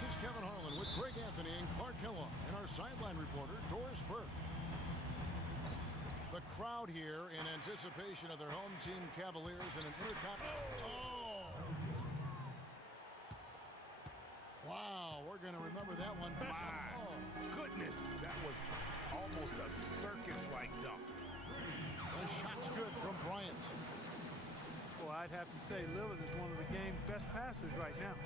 This is Kevin Harlan with Greg Anthony and Clark Kellogg and our sideline reporter, Doris Burke. The crowd here in anticipation of their home team Cavaliers in an intercontinental. Oh! Wow, we're going to remember that one. My goodness, that was almost a circus-like dunk. The shot's good from Bryant. Well, I'd have to say Lillard is one of the game's best passers right now.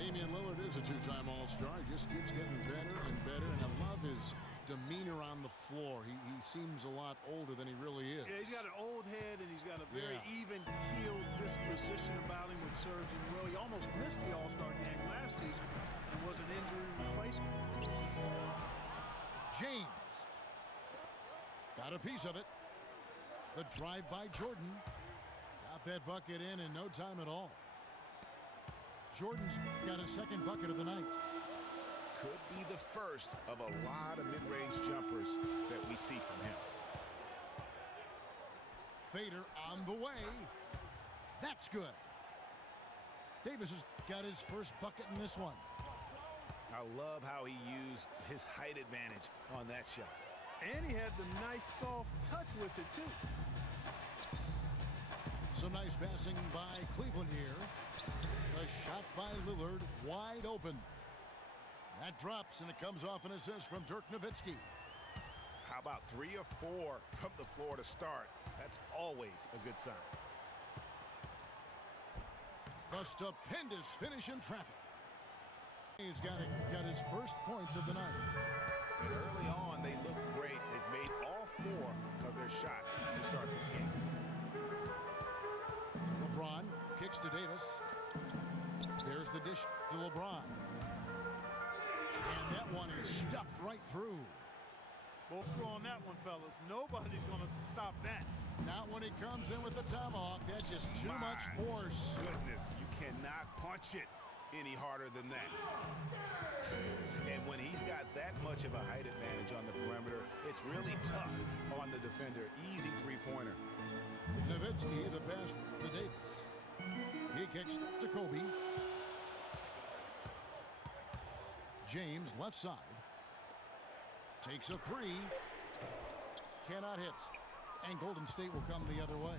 Damian Lillard is a two-time All-Star. He just keeps getting better and better, and I love his demeanor on the floor. He seems a lot older than he really is. Yeah, he's got an old head, and he's got a very even-keeled disposition about him, which serves him well. He almost missed the All-Star game last season and was an injury replacement. James got a piece of it. The drive by Jordan. Got that bucket in no time at all. Jordan's got a second bucket of the night. Could be the first of a lot of mid-range jumpers that we see from him. Fader on the way. That's good. Davis has got his first bucket in this one. I love how he used his height advantage on that shot. And he had the nice soft touch with it, too. Some nice passing by Cleveland here. A shot by Lillard, wide open. That drops, and it comes off an assist from Dirk Nowitzki. How about 3 or 4 from the floor to start? That's always a good sign. The stupendous finish in traffic. He's got his first points of the night. And early on, they look great. They've made all 4 of their shots to start this game. LeBron kicks to Davis. There's the dish to LeBron. And that one is stuffed right through. Both throw on that one, fellas. Nobody's going to stop that. Not when he comes in with the tomahawk. That's just too much force. Goodness, you cannot punch it any harder than that. And when he's got that much of a height advantage on the perimeter, it's really tough on the defender. Easy three-pointer. Nowitzki, the pass to Davis. He kicks to Kobe. James, left side. Takes a 3. Cannot hit. And Golden State will come the other way.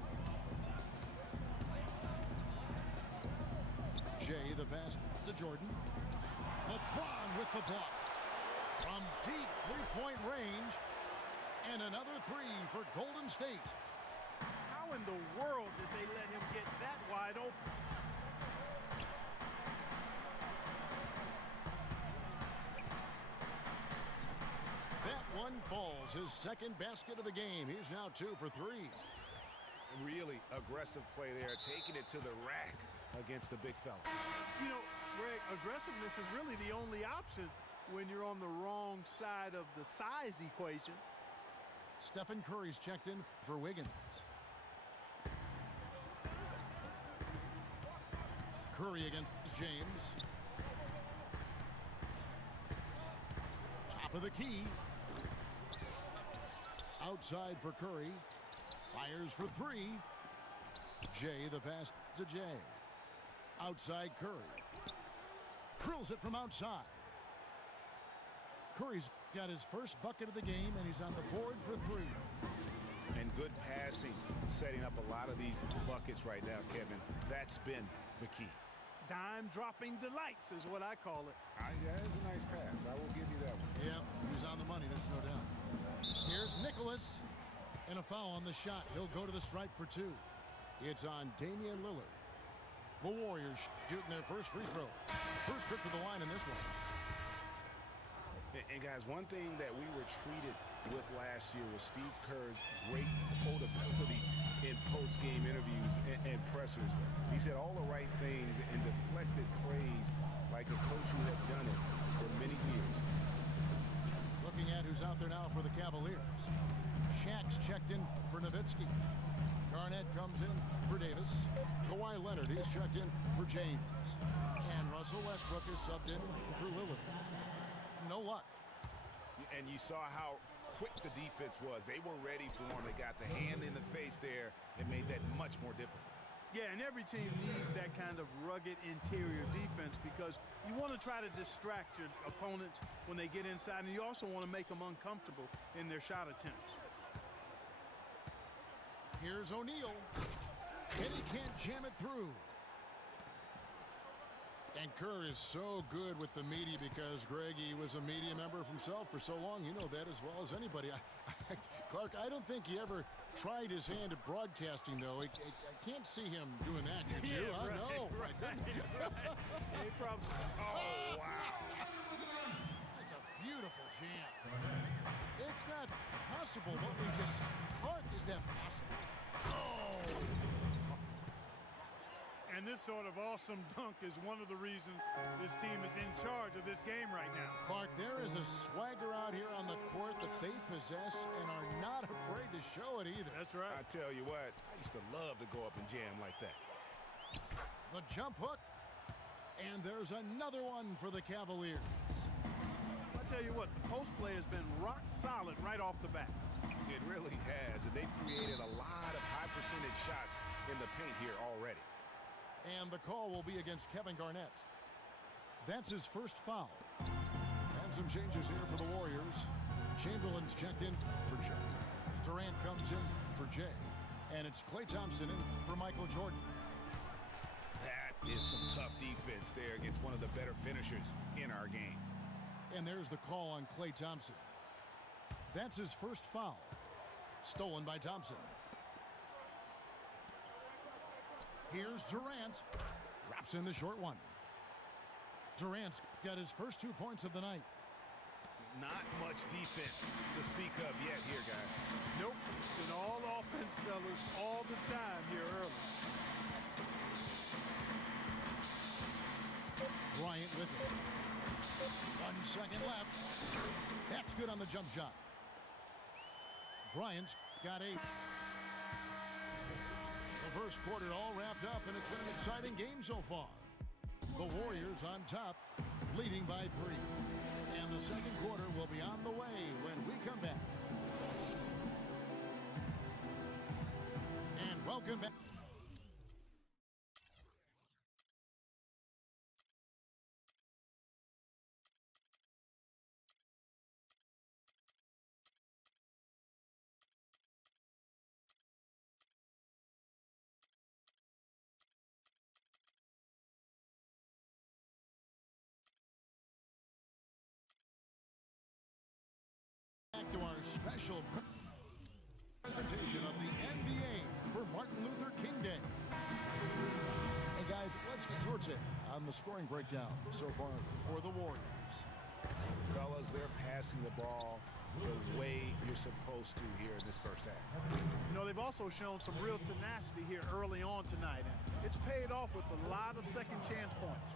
Jay, the pass to Jordan. LeBron with the block. From deep three-point range. And another 3 for Golden State. How in the world did they let him get that wide open? That one falls. His second basket of the game. He's now 2 for 3. Really aggressive play there, taking it to the rack against the big fella. You know, Greg, aggressiveness is really the only option when you're on the wrong side of the size equation. Stephen Curry's checked in for Wiggins. Curry against James. Top of the key. Outside for Curry. Fires for 3. Jay, the pass to Jay. Outside Curry. Drills it from outside. Curry's got his first bucket of the game, and he's on the board for 3. And good passing, setting up a lot of these buckets right now, Kevin. That's been the key. Dime-dropping delights is what I call it. That is a nice pass. I will give you that one. Yep, he was on the money, that's no doubt. Here's Nicholas. And a foul on the shot. He'll go to the stripe for 2. It's on Damian Lillard. The Warriors shooting their first free throw. First trip to the line in this one. And guys, one thing that we were treated with last year was Steve Kerr's great quotability in post-game interviews and pressers. He said all the right things and deflected praise like a coach who had done it for many years. Looking at who's out there now for the Cavaliers. Shaq's checked in for Nowitzki. Garnett comes in for Davis. Kawhi Leonard is checked in for James. And Russell Westbrook is subbed in for Lillard. No luck. And you saw how quick the defense was. They were ready for him. They got the hand in the face there and made that much more difficult. Yeah, and every team needs that kind of rugged interior defense because you want to try to distract your opponents when they get inside, and you also want to make them uncomfortable in their shot attempts. Here's O'Neal, and he can't jam it through. And Kerr is so good with the media because, Greg, he was a media member himself for so long. You know that as well as anybody. Clark, I don't think he ever tried his hand at broadcasting, though. I can't see him doing that, did you? Yeah, right, No. right, yeah, he probably. Oh, wow. That's a beautiful jam. It's not possible what we just... Clark, is that possible? Oh! And this sort of awesome dunk is one of the reasons this team is in charge of this game right now. Clark, there is a swagger out here on the court that they possess and are not afraid to show it either. That's right. I tell you what, I used to love to go up and jam like that. The jump hook. And there's another one for the Cavaliers. I tell you what, the post play has been rock solid right off the bat. It really has, and they've created a lot of high percentage shots in the paint here already. And the call will be against Kevin Garnett. That's his first foul. And some changes here for the Warriors. Chamberlain's checked in for Jay. Durant comes in for Jay. And it's Klay Thompson in for Michael Jordan. That is some tough defense there against one of the better finishers in our game. And there's the call on Klay Thompson. That's his first foul. Stolen by Thompson. Here's Durant. Drops in the short one. Durant's got his first 2 points of the night. Not much defense to speak of yet here, guys. Nope. It's been all offense, fellas, all the time here early. Bryant with it. 1 second left. That's good on the jump shot. Bryant's got 8. The first quarter all wrapped up, and it's been an exciting game so far. The Warriors on top, leading by 3. And the second quarter will be on the way when we come back. And welcome back. Back to our special presentation of the NBA for Martin Luther King Day. Hey guys, let's get your take on the scoring breakdown so far for the Warriors. Fellas, they're passing the ball the way you're supposed to here in this first half. You know, they've also shown some real tenacity here early on tonight, and it's paid off with a lot of second chance points.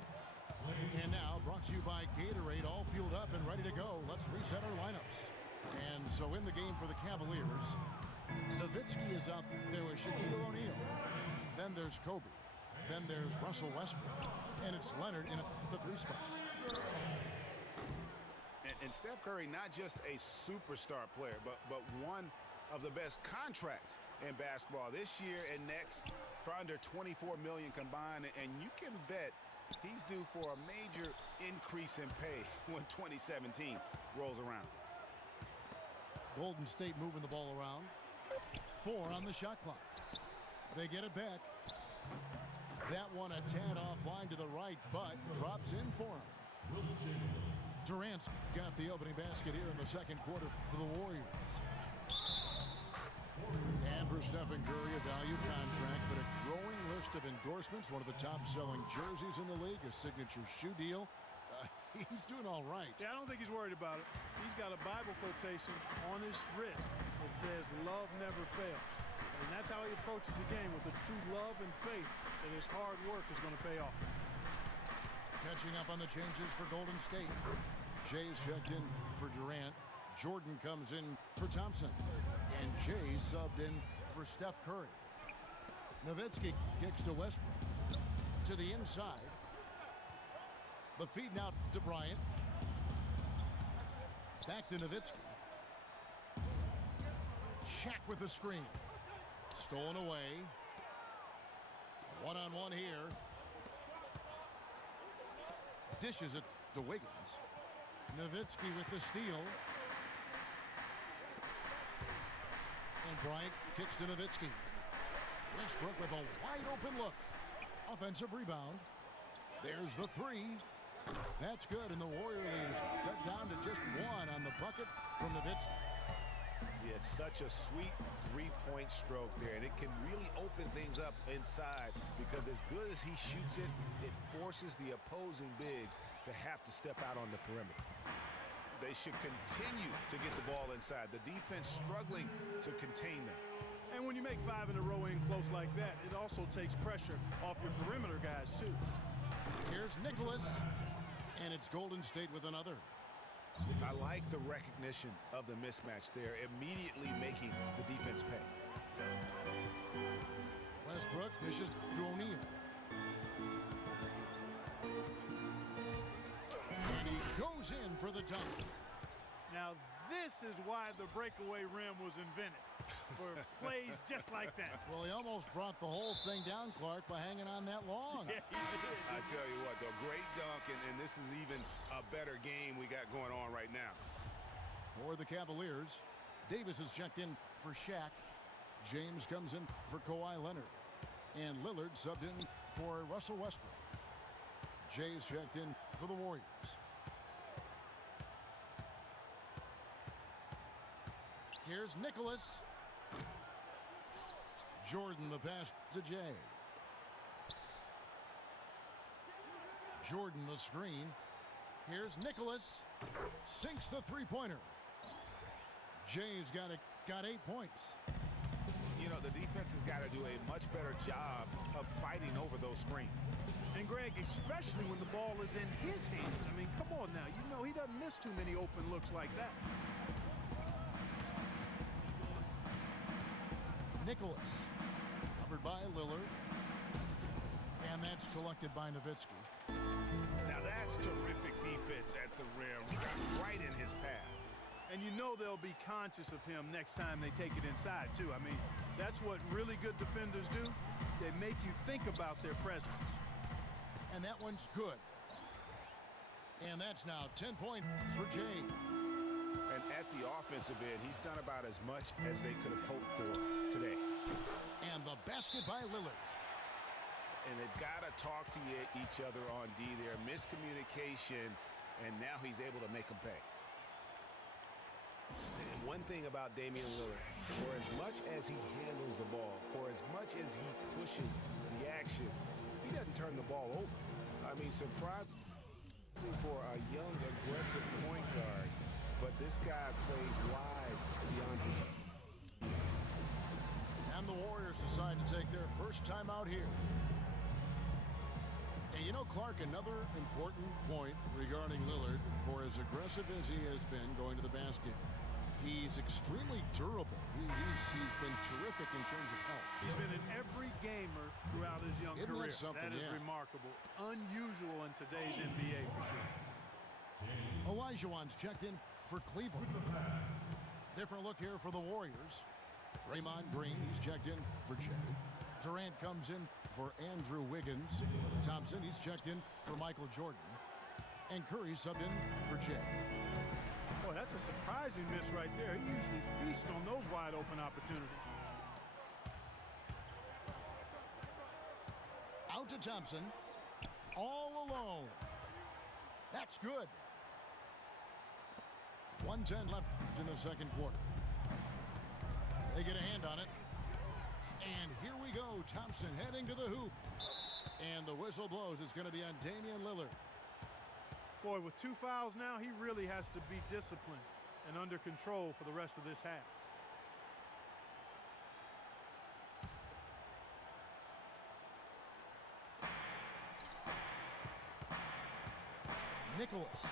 And now, brought to you by Gatorade, all fueled up and ready to go. Let's reset our lineups. And so in the game for the Cavaliers, Nowitzki is out there with Shaquille O'Neal. Then there's Kobe. Then there's Russell Westbrook. And it's Leonard in the 3 spot. And Steph Curry, not just a superstar player, but one of the best contracts in basketball this year and next for under $24 million combined. And you can bet he's due for a major increase in pay when 2017 rolls around. Golden State moving the ball around. 4 on the shot clock. They get it back. That one a tad offline to the right, but drops in for him. Durant's got the opening basket here in the second quarter for the Warriors. And for Stephen Curry, a value contract, but a growing list of endorsements. One of the top-selling jerseys in the league, a signature shoe deal. He's doing all right. Yeah, I don't think he's worried about it. He's got a Bible quotation on his wrist that says, "Love never fails." And that's how he approaches the game, with a true love and faith that his hard work is going to pay off. Catching up on the changes for Golden State. Jay's checked in for Durant. Jordan comes in for Thompson. And Jay subbed in for Steph Curry. Nowitzki kicks to Westbrook. To the inside. The feed now to Bryant. Back to Nowitzki. Shaq with the screen. Stolen away. One-on-one here. Dishes it to Wiggins. Nowitzki with the steal. And Bryant kicks to Nowitzki. Westbrook with a wide-open look. Offensive rebound. There's the three. That's good, and the Warrior leaders cut down to just one on the bucket from Nowitzki. Yeah, it's such a sweet three-point stroke there, and it can really open things up inside because as good as he shoots it, it forces the opposing bigs to have to step out on the perimeter. They should continue to get the ball inside. The defense struggling to contain them. And when you make 5 in a row in close like that, it also takes pressure off your perimeter guys, too. Here's Nicholas, and it's Golden State with another. I like the recognition of the mismatch there, immediately making the defense pay. Westbrook dishes to O'Neal. And he goes in for the dunk. Now, this is why the breakaway rim was invented, for plays just like that. Well, he almost brought the whole thing down, Clark, by hanging on that long. Yeah, he did. I tell you what, though, great dunk, and this is even a better game we got going on right now. For the Cavaliers, Davis is checked in for Shaq. James comes in for Kawhi Leonard. And Lillard subbed in for Russell Westbrook. Jay's checked in for the Warriors. Here's Nicholas. Jordan the pass to Jay. Jordan the screen. Here's Nicholas. Sinks the three-pointer. Jay's got 8 points. You know, the defense has got to do a much better job of fighting over those screens. And Greg, especially when the ball is in his hands. I mean, come on now. You know he doesn't miss too many open looks like that. Nicholas, covered by Lillard. And that's collected by Nowitzki. Now that's terrific defense at the rim. He got right in his path. And you know they'll be conscious of him next time they take it inside, too. I mean, that's what really good defenders do. They make you think about their presence. And that one's good. And that's now 10 points for Jay. And at the offensive end, he's done about as much as they could have hoped for today. And the basket by Lillard. And they've got to talk to each other on D there. Miscommunication, and now he's able to make them pay. And one thing about Damian Lillard, for as much as he handles the ball, for as much as he pushes the action, he doesn't turn the ball over. I mean, surprising for a young, aggressive point guard, but this guy plays wise beyond his. And the Warriors decide to take their first time out here. And you know, Clark, another important point regarding Lillard, for as aggressive as he has been going to the basket, he's extremely durable. He's been terrific in terms of health. He's been an every gamer throughout his young Isn't career. that something? That is Yeah. remarkable. Unusual in today's NBA for sure. Olajuwon's checked in for Cleveland. Different look here for the Warriors. Draymond Green, he's checked in for Jay. Durant comes in for Andrew Wiggins. Thompson, he's checked in for Michael Jordan. And Curry subbed in for Jay. Boy, that's a surprising miss right there. He usually feasts on those wide open opportunities. Out to Thompson. All alone. That's good. 1:10 left in the second quarter. They get a hand on it. And here we go. Thompson heading to the hoop. And the whistle blows. It's going to be on Damian Lillard. Boy, with 2 fouls now, he really has to be disciplined and under control for the rest of this half. Nicholas.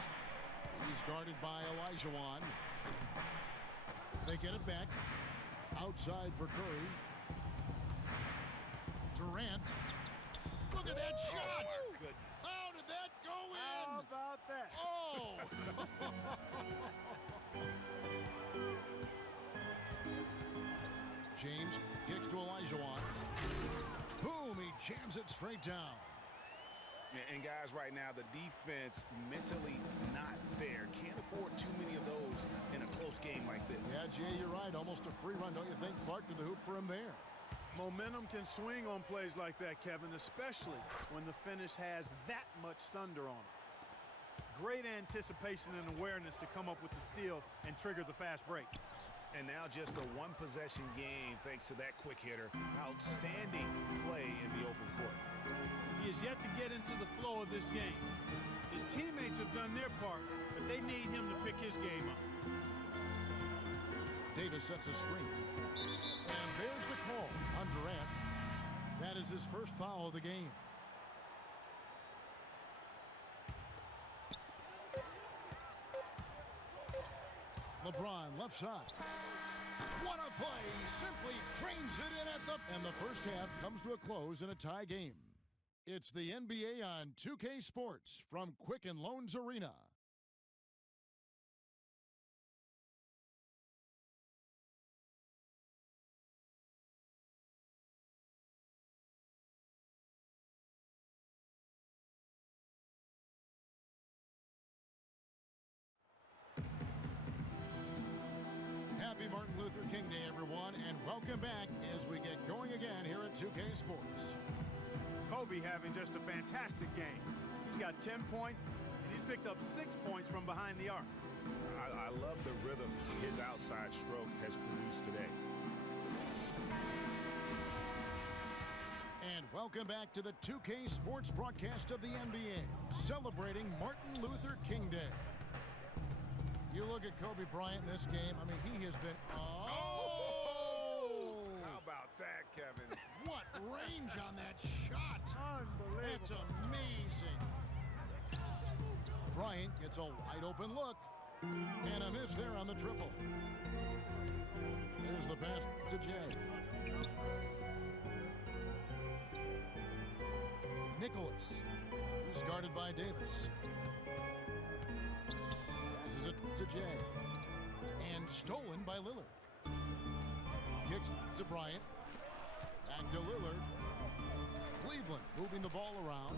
He's guarded by Olajuwon. They get it back. Outside for Curry. Durant. Look at that shot! Oh, goodness. How did that go in? How about that? Oh! James kicks to Olajuwon. Boom! He Jams it straight down. And guys, right now, the defense mentally not there. Can't afford too many of those in a close game like this. Yeah, Jay, you're right. Almost a free run, don't you think? Clark to the hoop for him there. Momentum can swing on plays like that, Kevin, especially when the finish has that much thunder on it. Great anticipation and awareness to come up with the steal and trigger the fast break. And now just a one-possession game thanks to that quick hitter. Outstanding play in the open court. He is yet to get into the flow of this game. His teammates have done their part, but they need him to pick his game up. Davis sets a screen. And there's the call on Durant. That is his first foul of the game. LeBron left side. What a play! Simply trains it in at the... And the first half comes to a close in a tie game. It's the NBA on 2K Sports from Quicken Loans Arena. Happy Martin Luther King Day, everyone, and welcome back as we get going again here at 2K Sports. Kobe having just a fantastic game. He's got 10 points, and he's picked up 6 points from behind the arc. I love the rhythm his outside stroke has produced today. And welcome back to the 2K Sports broadcast of the NBA, celebrating Martin Luther King Day. You look at Kobe Bryant in this game, I mean, he has been... Oh! How about that, Kevin? What range on that shot. Unbelievable. It's amazing. Bryant gets a wide open look. And a miss there on the triple. There's the pass to Jay. Nicholas. He's guarded by Davis. Passes it to Jay. And stolen by Lillard. Kicks to Bryant. Back to Lillard. Cleveland moving the ball around.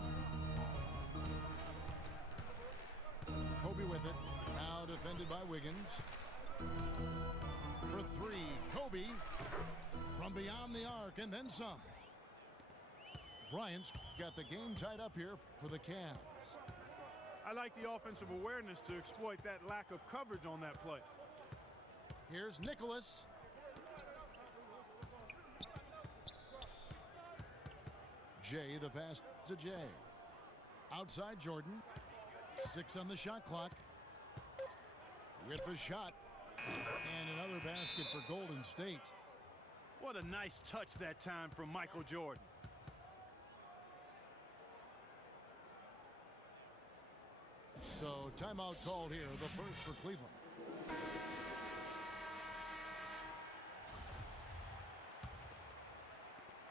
Kobe with it. Now defended by Wiggins. For three, Kobe from beyond the arc and then some. Bryant's got the game tied up here for the Cavs. I like the offensive awareness to exploit that lack of coverage on that play. Here's Nicholas. Jay, the pass to Jay. Outside Jordan. 6 on the shot clock. With the shot. And another basket for Golden State. What a nice touch that time from Michael Jordan. So timeout called here, the first for Cleveland.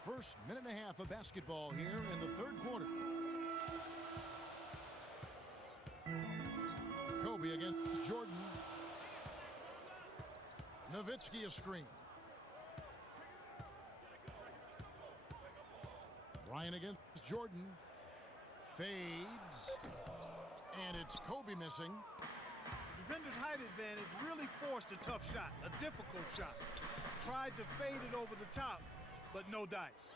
First minute and a half of basketball here in the third quarter. Kobe against Jordan. Nowitzki a screen. Bryant against Jordan. Fades. And it's Kobe missing. Defender's height advantage really forced a tough shot, a difficult shot. Tried to fade it over the top, but no dice.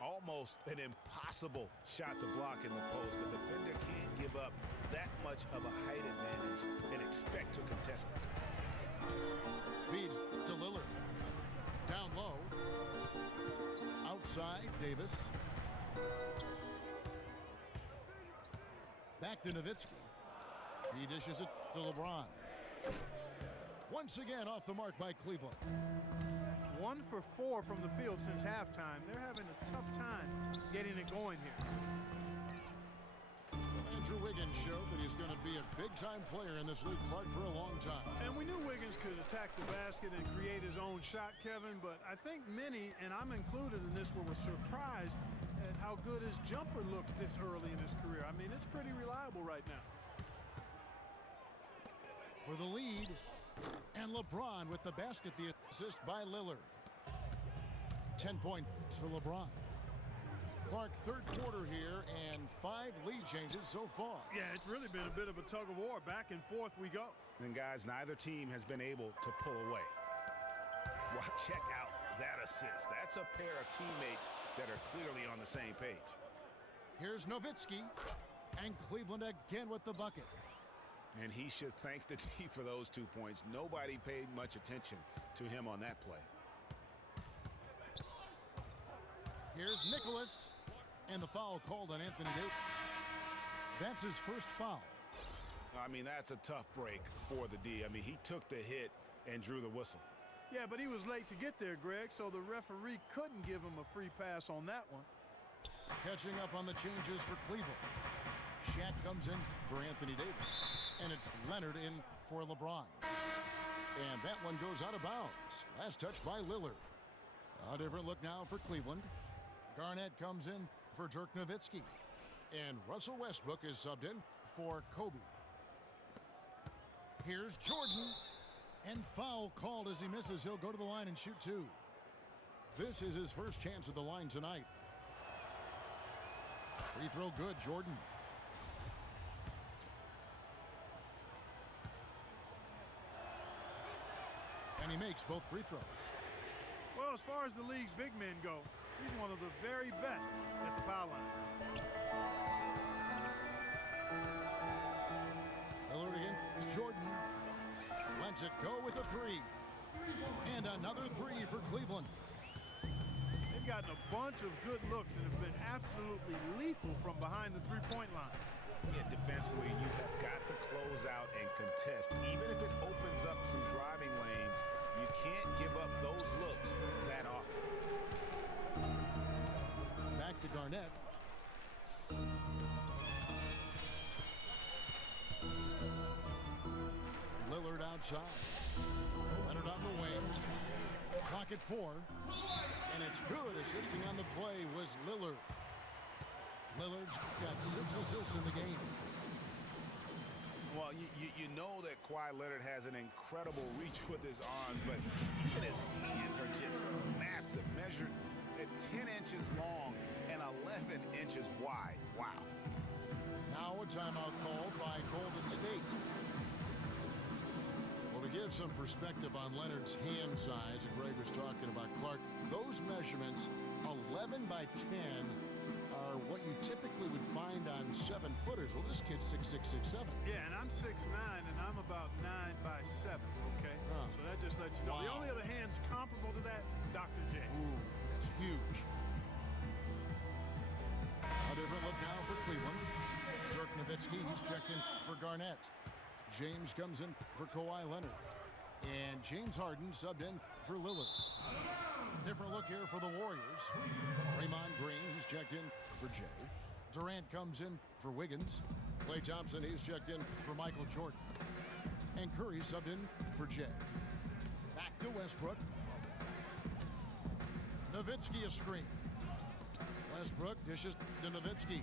Almost an impossible shot to block in the post. The defender can't give up that much of a height advantage and expect to contest it. Feeds to Lillard. Down low. Outside, Davis. Back to Nowitzki. He dishes it to LeBron. Once again off the mark by Cleveland. 1 for 4 from the field since halftime. They're having a tough time getting it going here. Andrew Wiggins showed that he's going to be a big-time player in this league, Clark, for a long time. And we knew Wiggins could attack the basket and create his own shot, Kevin, but I think many, and I'm included in this, were surprised at how good his jumper looks this early in his career. I mean, it's pretty reliable right now. For the lead, and LeBron with the basket, the assist by Lillard. 10 points for LeBron. Clark, third quarter here, and 5 lead changes so far. Yeah, it's really been a bit of a tug of war. Back and forth we go. And guys, neither team has been able to pull away. Well, check out that assist. That's a pair of teammates that are clearly on the same page. Here's Nowitzki, and Cleveland again with the bucket. And he should thank the team for those 2 points. Nobody paid much attention to him on that play. Here's Nicholas, and the foul called on Anthony Davis. That's his first foul. I mean, that's a tough break for the D. I mean, he took the hit and drew the whistle. Yeah, but he was late to get there, Greg, so the referee couldn't give him a free pass on that one. Catching up on the changes for Cleveland. Shaq comes in for Anthony Davis, and it's Leonard in for LeBron. And that one goes out of bounds. Last touch by Lillard. A different look now for Cleveland. Garnett comes in for Dirk Nowitzki. And Russell Westbrook is subbed in for Kobe. Here's Jordan. And foul called as he misses. He'll go to the line and shoot 2. This is his first chance at the line tonight. Free throw good, Jordan. And he makes both free throws. Well, as far as the league's big men go, he's one of the very best at the foul line. Lillard again. Jordan lets it go with a 3. And another 3 for Cleveland. They've gotten a bunch of good looks and have been absolutely lethal from behind the three-point line. Yeah, defensively, you have got to close out and contest. Even if it opens up some driving lanes, you can't give up those looks that often. Back to Garnett. Lillard outside. Leonard on the wing. Clock at 4. And it's good. Assisting on the play was Lillard. Lillard's got 6 assists in the game. Well, you know that Kawhi Leonard has an incredible reach with his arms, but even his hands are just massive, measured at 10 inches long and 11 inches wide. Wow. Now a timeout called by Golden State. Well, to give some perspective on Leonard's hand size, and Greg was talking about Clark, those measurements, 11 by 10, are what you typically would find on 7-footers. Well, this kid's 6'6", 6'7". Yeah, and I'm 6'9", and I'm about 9 by 7, okay? So that just lets you know. Wow. The only other hands comparable to that, Dr. J. Ooh, that's huge. A different look now for Cleveland. Dirk Nowitzki, he's checked in for Garnett. James comes in for Kawhi Leonard. And James Harden subbed in for Lillard. Different look here for the Warriors. Draymond Green, he's checked in for Jay. Durant comes in for Wiggins. Klay Thompson, he's checked in for Michael Jordan. And Curry subbed in for Jay. Back to Westbrook. Nowitzki a screen. Westbrook dishes to Nowitzki.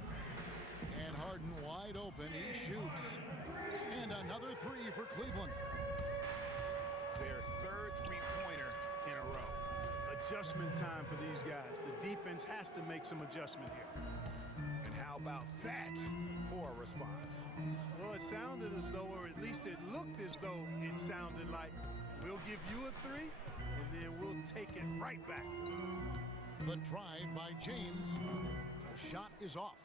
And Harden wide open. He shoots. And another 3 for Cleveland. Their third three-pointer in a row. Adjustment time for these guys. The defense has to make some adjustment here. And how about that for a response? Well, it sounded as though, or at least it looked as though it sounded like, we'll give you a 3, and then we'll take it right back. The drive by James. The shot is off.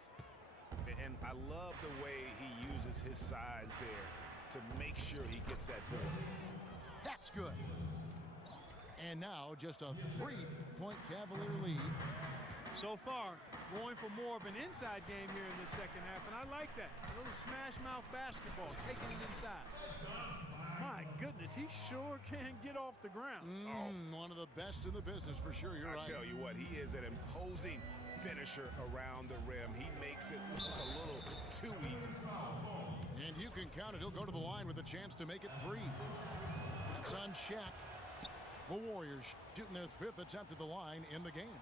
And I love the way he uses his size there to make sure he gets that ball. That's good. And now just a 3-point Cavalier lead. So far, going for more of an inside game here in the second half, and I like that. A little smash mouth basketball, taking it inside. My goodness, he sure can get off the ground. One of the best in the business for sure. You're right. I tell you what, he is an imposing finisher around the rim. He makes it look a little too easy. And you can count it. He'll go to the line with a chance to make it 3. It's on Shaq. The Warriors shooting their 5th attempt at the line in the game.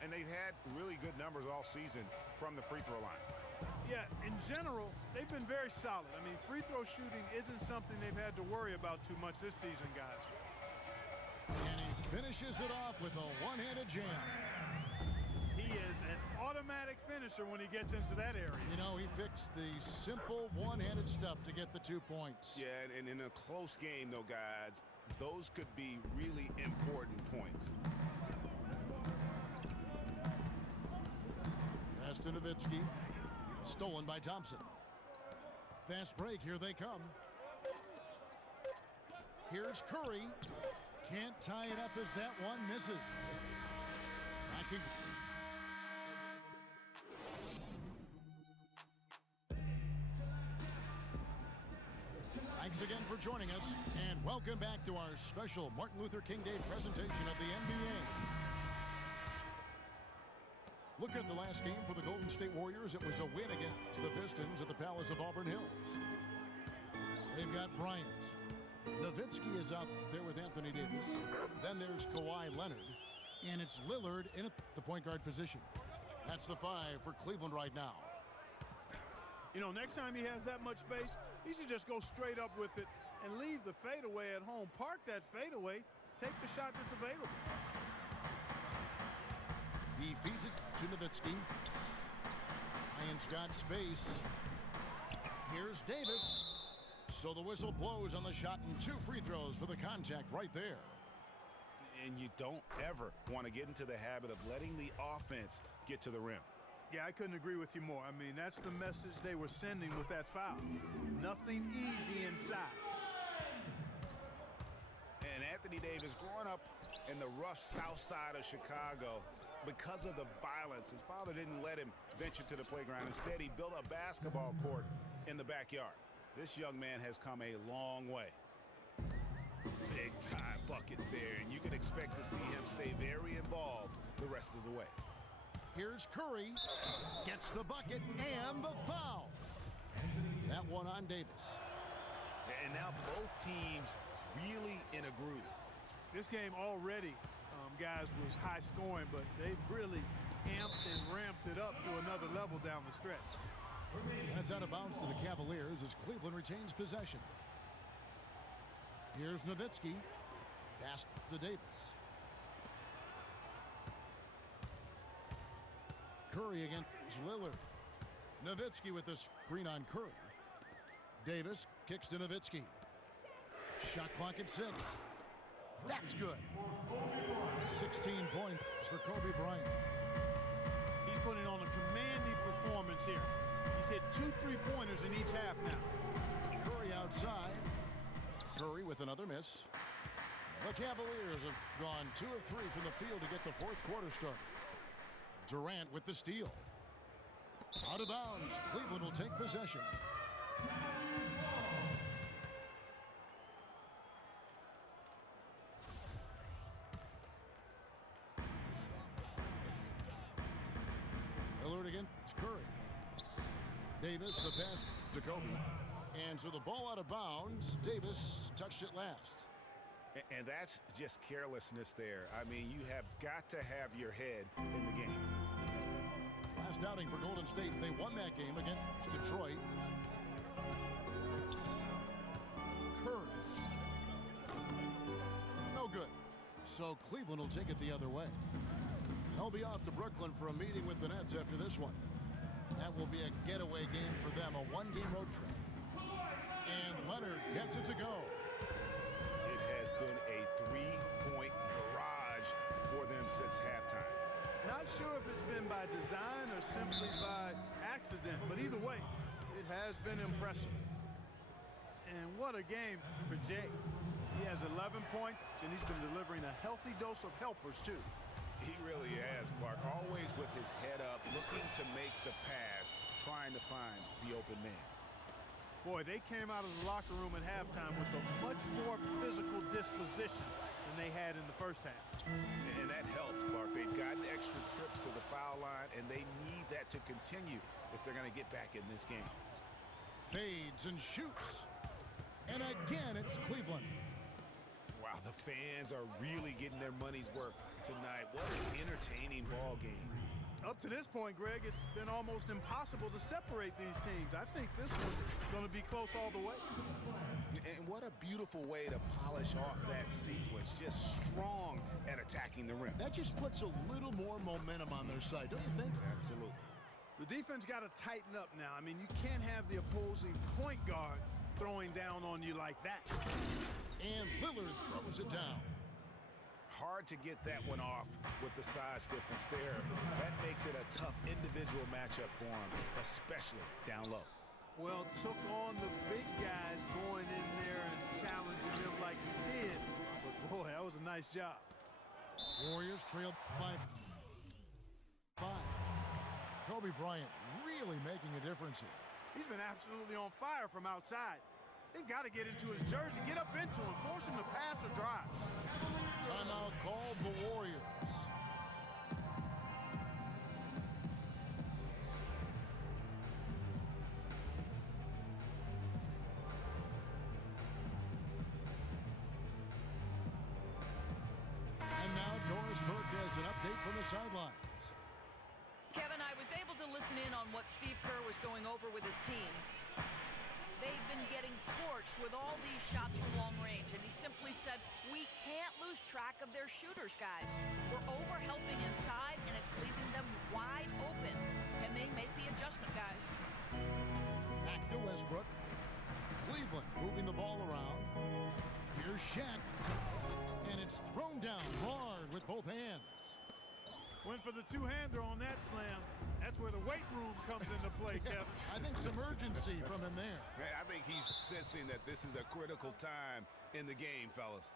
And they've had really good numbers all season from the free throw line. Yeah, in general, they've been very solid. I mean, free throw shooting isn't something they've had to worry about too much this season, guys. And he finishes it off with a one-handed jam. He is an automatic finisher when he gets into that area. You know, he fixed the simple one-handed stuff to get the 2 points. Yeah, and in a close game, though, guys, those could be really important points. Pass to Nowitzki. Stolen by Thompson. Fast break. Here they come. Here's Curry. Can't tie it up as that one misses. Thanks again for joining us, and welcome back to our special Martin Luther King Day presentation of the NBA. Looking at the last game for the Golden State Warriors, it was a win against the Pistons at the Palace of Auburn Hills. They've got Bryant. Nowitzki is out there with Anthony Davis. Then there's Kawhi Leonard. And it's Lillard in at the point guard position. That's the 5 for Cleveland right now. You know, next time he has that much space, he should just go straight up with it and leave the fadeaway at home. Park that fadeaway, take the shot that's available. He feeds it to Nowitzki. Lions got space. Here's Davis. So the whistle blows on the shot and 2 free throws for the contact right there. And you don't ever want to get into the habit of letting the offense get to the rim. Yeah, I couldn't agree with you more. I mean, that's the message they were sending with that foul. Nothing easy inside. And Anthony Davis, growing up in the rough south side of Chicago, because of the violence, his father didn't let him venture to the playground. Instead, he built a basketball court in the backyard. This young man has come a long way. Big time bucket there, and you can expect to see him stay very involved the rest of the way. Here's Curry. Gets the bucket and the foul. That one on Davis. And now both teams really in a groove. This game already, guys, was high scoring, but they've really amped and ramped it up to another level down the stretch. That's out of bounds to the Cavaliers as Cleveland retains possession. Here's Nowitzki. Pass to Davis. Curry against Lillard. Nowitzki with the screen on Curry. Davis kicks to Nowitzki. Shot clock at 6. That's good. 16 points for Kobe Bryant. He's putting on a commanding performance here. He's hit 2 3-pointers in each half now. Curry outside. Curry with another miss. The Cavaliers have gone 2 of 3 from the field to get the fourth quarter started. Durant with the steal. Out of bounds. Cleveland will take possession. Lillard against Curry. Davis, the pass to Kobe. And so the ball out of bounds. Davis touched it last. And that's just carelessness there. I mean, you have got to have your head in the game. Last outing for Golden State. They won that game against Detroit. Curry. No good. So Cleveland will take it the other way. They'll be off to Brooklyn for a meeting with the Nets after this one. That will be a getaway game for them, a one-game road trip. And Leonard gets it to go. It has been a 3-point barrage for them since halftime. Not sure if it's been by design or simply by accident, but either way, it has been impressive. And what a game for Jay. He has 11 points, and he's been delivering a healthy dose of helpers, too. He really has, Clark. Always with his head up, looking to make the pass, trying to find the open man. Boy, they came out of the locker room at halftime with a much more physical disposition than they had in the first half. And that helps, Clark. They've gotten extra trips to the foul line, and they need that to continue if they're going to get back in this game. Fades and shoots. And again, it's Cleveland. Wow, the fans are really getting their money's worth tonight. What an entertaining ball game. Up to this point, Greg, it's been almost impossible to separate these teams. I think this one's going to be close all the way. And what a beautiful way to polish off that sequence. Just strong at attacking the rim. That just puts a little more momentum on their side, don't you think? Absolutely. The defense got to tighten up now. I mean, you can't have the opposing point guard throwing down on you like that. And Lillard throws it down. Hard to get that one off with the size difference there. That makes it a tough individual matchup for him, especially down low. Well, took on the big guys going in there and challenging them like he did. But boy, that was a nice job. Warriors trail by 5. Kobe Bryant really making a difference here. He's been absolutely on fire from outside. They've got to get into his jersey, get up into him, force him to pass or drive. Timeout called the Warriors. And now Doris Burke has an update from the sidelines. Kevin, I was able to listen in on what Steve Kerr was going over with his team. They've been getting torched with all these shots from long range, and he simply said, we can't lose track of their shooters, guys. We're over-helping inside, and it's leaving them wide open. Can they make the adjustment, guys? Back to Westbrook. Cleveland moving the ball around. Here's Shaq. And it's thrown down hard with both hands. Went for the two-hander on that slam. That's where the weight room comes into play, Kevin. I think some urgency from him there. I think he's sensing that this is a critical time in the game, fellas.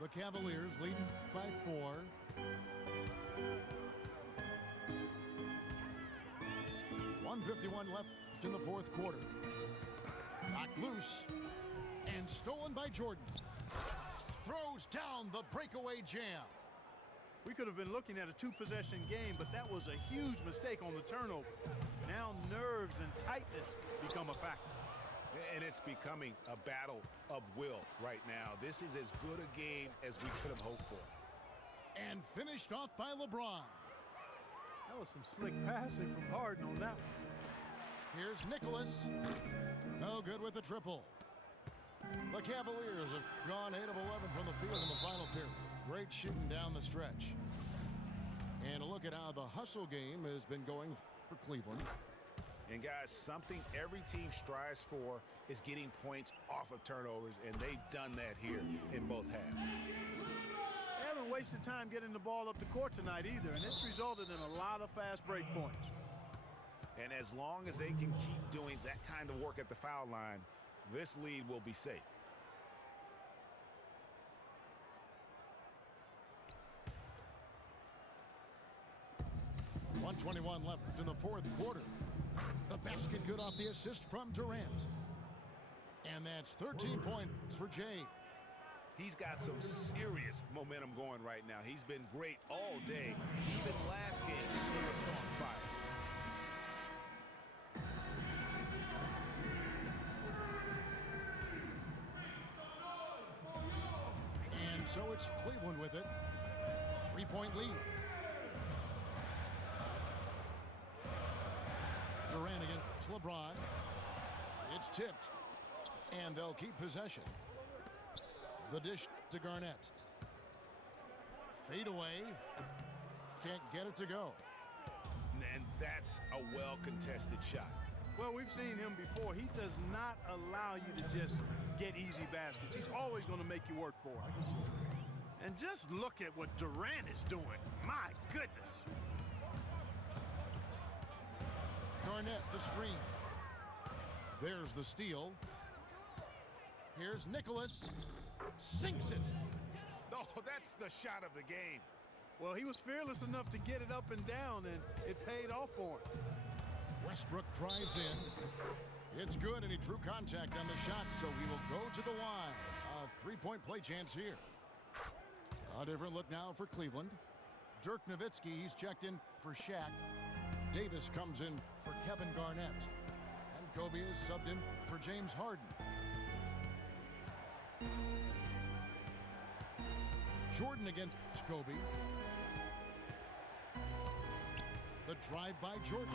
The Cavaliers leading by 4. .151 left in the fourth quarter. Knocked loose and stolen by Jordan. Throws down the breakaway jam. We could have been looking at a two-possession game, but that was a huge mistake on the turnover. Now nerves and tightness become a factor. And it's becoming a battle of will right now. This is as good a game as we could have hoped for. And finished off by LeBron. That was some slick passing from Harden on that one. Here's Nicholas. No good with the triple. The Cavaliers have gone 8 of 11 from the field in the final period. Great shooting down the stretch. And a look at how the hustle game has been going for Cleveland. And guys, something every team strives for is getting points off of turnovers, and they've done that here in both halves. They haven't wasted time getting the ball up the court tonight either, and it's resulted in a lot of fast break points. And as long as they can keep doing that kind of work at the foul line, this lead will be safe. .121 left in the fourth quarter. The basket good off the assist from Durant. And that's 13 points for Jay. He's got some serious momentum going right now. He's been great all day. Even last game, he was on fire. And so it's Cleveland with it. 3-point lead. Durant against LeBron. It's tipped. And they'll keep possession. The dish to Garnett. Fade away. Can't get it to go. And that's a well-contested shot. Well, we've seen him before. He does not allow you to just get easy baskets. He's always going to make you work for it. And just look at what Durant is doing. My goodness. Garnett, the screen. There's the steal. Here's Nicholas. Sinks it. Oh, that's the shot of the game. Well, he was fearless enough to get it up and down, and it paid off for him. Westbrook drives in. It's good, and he drew contact on the shot, so he will go to the line. A three-point play chance here. A different look now for Cleveland. Dirk Nowitzki, he's checked in for Shaq. Davis comes in for Kevin Garnett. And Kobe is subbed in for James Harden. Jordan against Kobe. The drive by Jordan.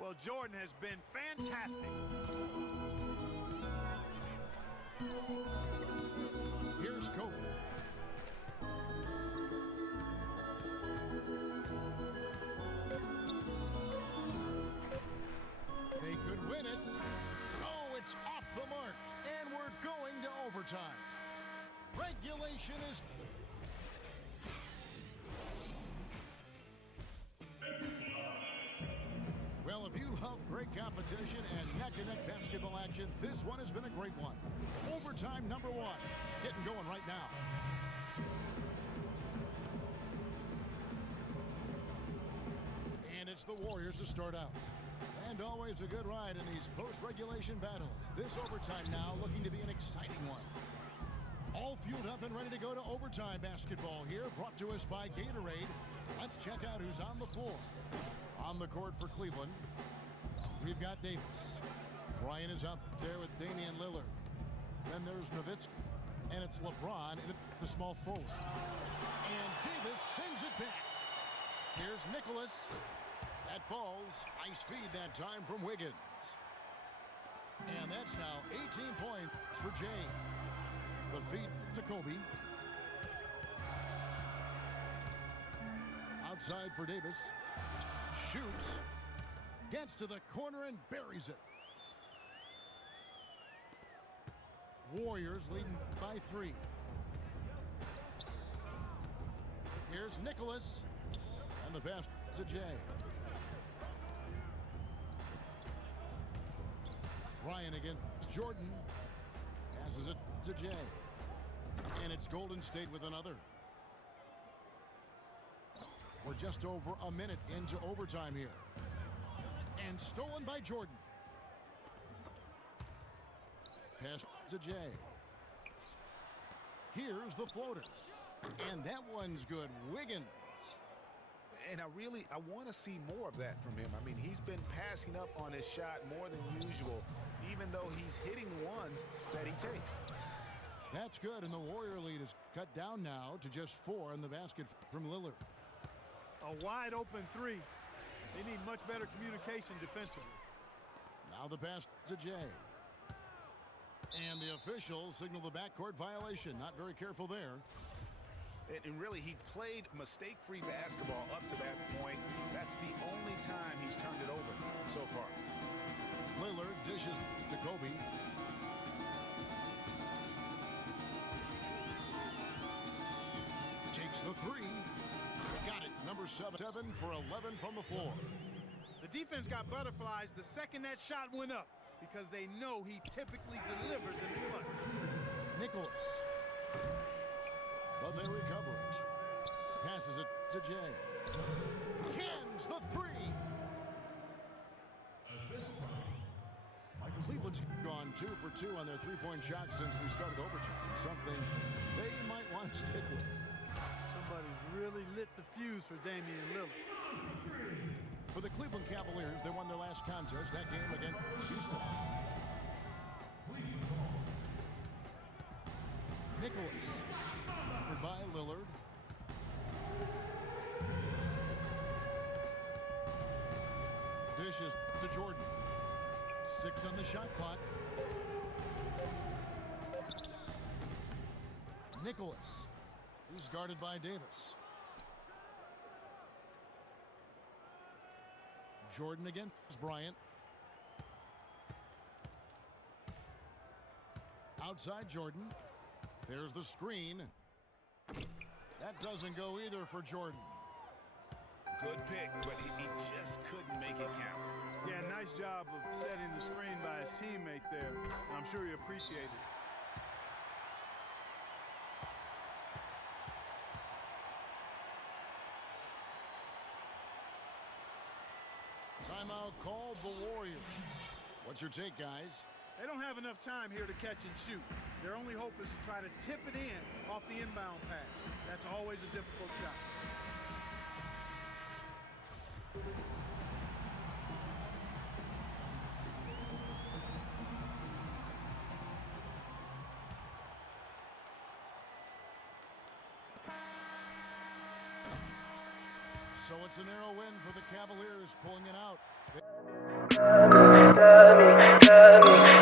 Well, Jordan has been fantastic. Here's Kobe. They could win it. Oh, it's off the mark. And we're going to overtime. Regulation is... Well, if you love great competition and neck-to-neck basketball action, this one has been a great one. Overtime number 1. Getting going right now. And it's the Warriors to start out. And always a good ride in these post-regulation battles. This overtime now looking to be an exciting one. All fueled up and ready to go to overtime basketball here, brought to us by Gatorade. Let's check out who's on the floor. On the court for Cleveland, we've got Davis. Bryant is out there with Damian Lillard. Then there's Nowitzki. And it's LeBron in the small forward. And Davis sends it back. Here's Nicholas. That falls. Nice feed that time from Wiggins. And that's now 18 points for Jay. The feed to Kobe. Outside for Davis. Shoots. Gets to the corner and buries it. Warriors leading by 3. Here's Nicholas. And the pass to Jay. Ryan against Jordan. Passes it to Jay. And it's Golden State with another. We're just over a minute into overtime here. And stolen by Jordan. Pass to Jay. Here's the floater. And that one's good. Wiggins. And I want to see more of that from him. I mean, he's been passing up on his shot more than usual, even though he's hitting the ones that he takes. That's good, and the Warrior lead is cut down now to just 4 in the basket from Lillard. A wide open 3. They need much better communication defensively. Now the pass to Jay. And the officials signal the backcourt violation. Not very careful there. And really, he played mistake-free basketball up to that point. That's the only time he's turned it over so far. Lillard dishes to Kobe. Takes the 3. Got it. Number 7 for 11 from the floor. The defense got butterflies the second that shot went up because they know he typically delivers in the clutch. Nicholas. But they recover it. Passes it to Jay. Cans the 3. Cleveland's gone 2 for 2 on their three-point shots since we started overtime. Something they might want to stick with. Somebody's really lit the fuse for Damian Lillard. For the Cleveland Cavaliers, they won their last contest, that game against Houston. Nicholas. By Lillard. Dishes to Jordan. 6 on the shot clock. Nicholas. He's guarded by Davis. Jordan against Bryant. Outside Jordan. There's the screen. That doesn't go either for Jordan. Good pick, but he just couldn't make it count. Yeah, nice job of setting the screen by his teammate there. I'm sure he appreciated it. Timeout called the Warriors. What's your take, guys? They don't have enough time here to catch and shoot. Their only hope is to try to tip it in off the inbound pass. That's always a difficult shot. So it's a narrow win for the Cavaliers, pulling it out.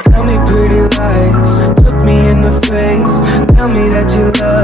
Tell me pretty lies, look me in the face, tell me that you love